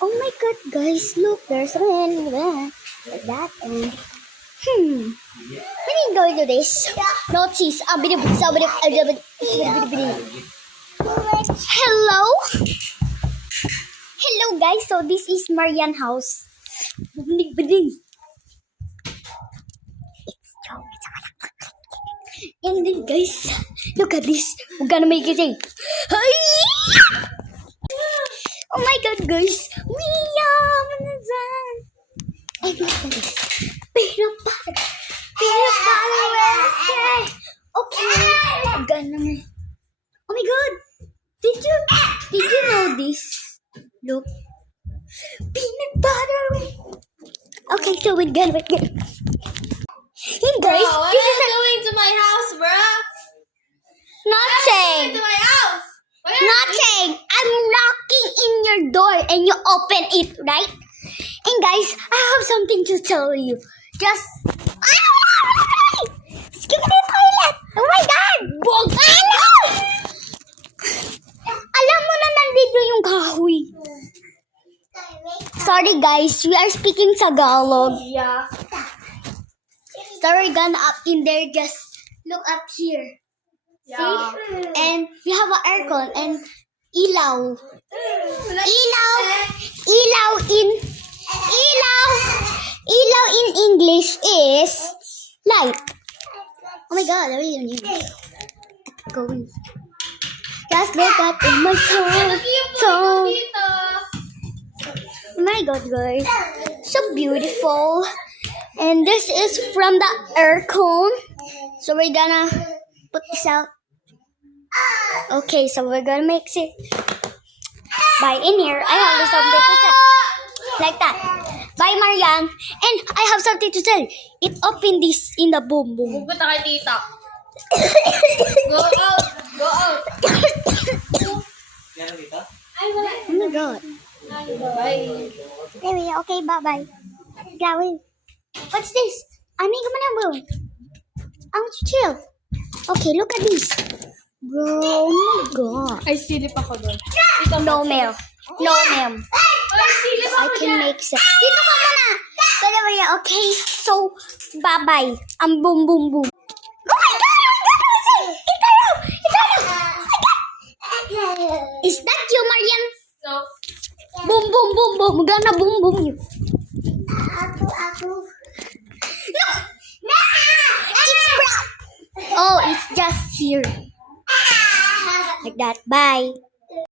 Oh my god, guys, look, there's a man like that, and let me go to this. Notice, hello, hello, guys. So this is Marian house. And then, guys, look at this. We're gonna make it a. Oh my god, guys. And look at this. Peanut butter. Okay. I'm gonna. Oh my god. Did you know this? Look. Peanut butter. Okay, so we're gonna. Hey guys, Bro, this is going to my house, bro. nothing. To my house. Nothing. I'm knocking in your door and you open it, right? And guys, I have something to tell you. Just skip the toilet. Oh my God! Ano? Alam mo na nandito yung kahoy. Sorry guys, we are speaking Tagalog. Yeah. Sorry, gonna up in there. Just look up here. Yeah. See? And we have an aircon and ilaw. Ilaw in English is light. Oh my god, I really need going. Just look up in my tongue. Oh my god, guys. So beautiful. And this is from the aircon. So we're gonna put this out. Okay, so we're gonna mix it. By in here, I have something to tell. Like that. Bye, Marian. And I have something to tell. It opened this in the boom boom. Pupunta kay tita. Go out. Go out. Oh my god. Bye. Anyway, okay, bye-bye. Gawin. What's this? Ano yung boom? I want to chill. Okay, look at this. Bro, oh my god. Ay, silip ako doon. No, ma'am. No, ma'am. Ay, silip I ako can dyan. make sense. Dito ka muna. Anyway, okay. So, bye-bye. Ang boom, boom, boom. Oh my god! Is that you, Marian? No. Boom, boom, boom, boom. Gonna boom, boom you. No! It's brown. Oh, it's just here. Like that. Bye.